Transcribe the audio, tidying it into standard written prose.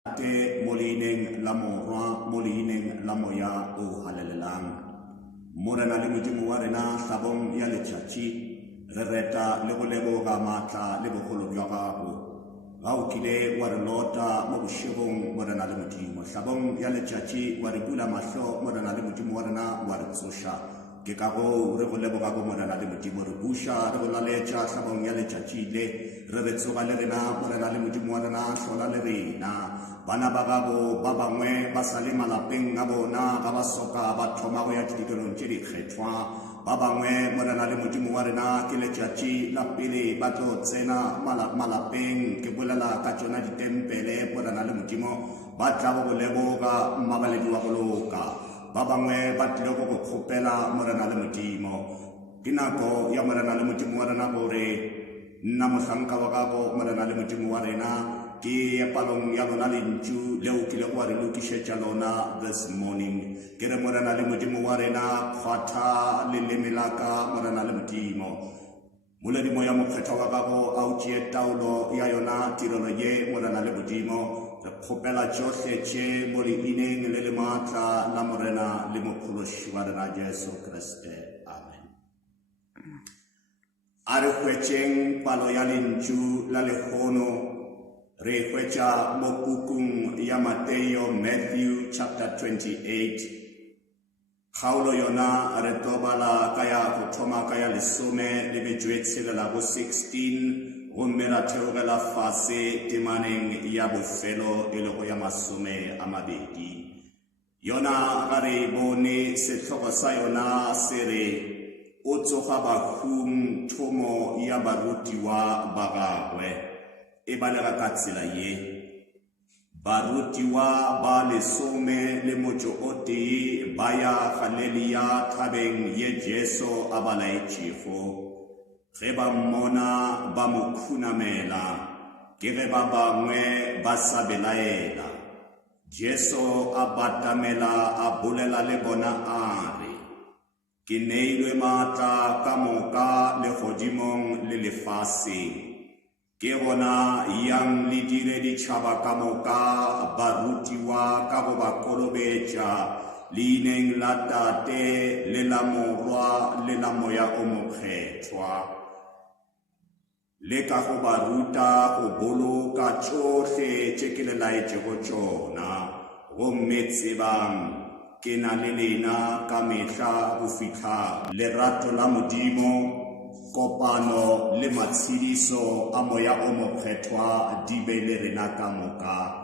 Te molineng la morwa molineng la moya o halelelang morena le modimo wa rena hlabong ya letšatši re reta le go leboga maatla le bogolo bja gago ga o kile wa re lota mo bošegong morena le modimo hlabong ya letšatši wa re bula mahlo morena le modimo wa rena wa re tsoša ke ka go re go leboga go morena le modimo re buša re go laletša hlabong ya letšatši le re tsoga le rena morena le modimo wa rena hlola le rena bana ba gago ba bangwe ba sa le malapeng a bona ga ba soka ba thoma go ya ditikelong tše dikgethwa ba bangwe morena le modimo wa rena ke letšatši la pele ba tlo tsena malapeng ke bolela ka tšona ditempele morena le modimo ba tla go leboga mmabaledi wa go loka ba bangwe ba tlile go go kgopela morena le modimo ke nako ya morena le modimo wa rena gore nna mohlanka wa gago morena le modimo wa rena ke palong ya lona lentšu leo ke lego wa re lokišetša lona this morning ke re morena le modimo wa rena kgwatha leleme la ka morena le modimo moledimo ya mokgethwa wa gago a o tšee taolo ya yona tirelo ye morena le modimo re kgopela tšohle tše mo leineng le le maatla la morena le mophološi wa rena Jesu Kriste amen a re hwetšeng palo ya lentšu la lekgono re hwetša mo pukung ya Mateo Matthew chapter 28 kgaolo yona re tobala ka ya go thoma ka ya lesome le betswetshelela go 16 gomme ra theogela fase temaneng ya bofelo e le go ya masome a mabedi yona ga re bone setlhogo sa yona se re o tsoga bahung thomo ya barutiwa ba gagwe e balega ka tsela ye barutiwa ba lesome le motšo o tee ba ya Galilea thabeng ye Jesu a ba laetšego ge ba mmona ba mo khunamela ke ge ba bangwe ba sa belaela Jesu a batamela a bolela le bona a re ke neilwe maatla ka moka legodimong le lefaseng ke gona yang le dire ditšhaba ka moka barutiwa ka go ba kolobetša leineng la Tate le la Morwa le la Moya o Mokgethwa le ka go ba ruta go boloka tšohle tše ke le laetšego tšona gomme tsebang ke na le lena ka mehla go fihla lerato la Modimo kopano le matshediso a Moya o Mokgethwa di be le rena ka moka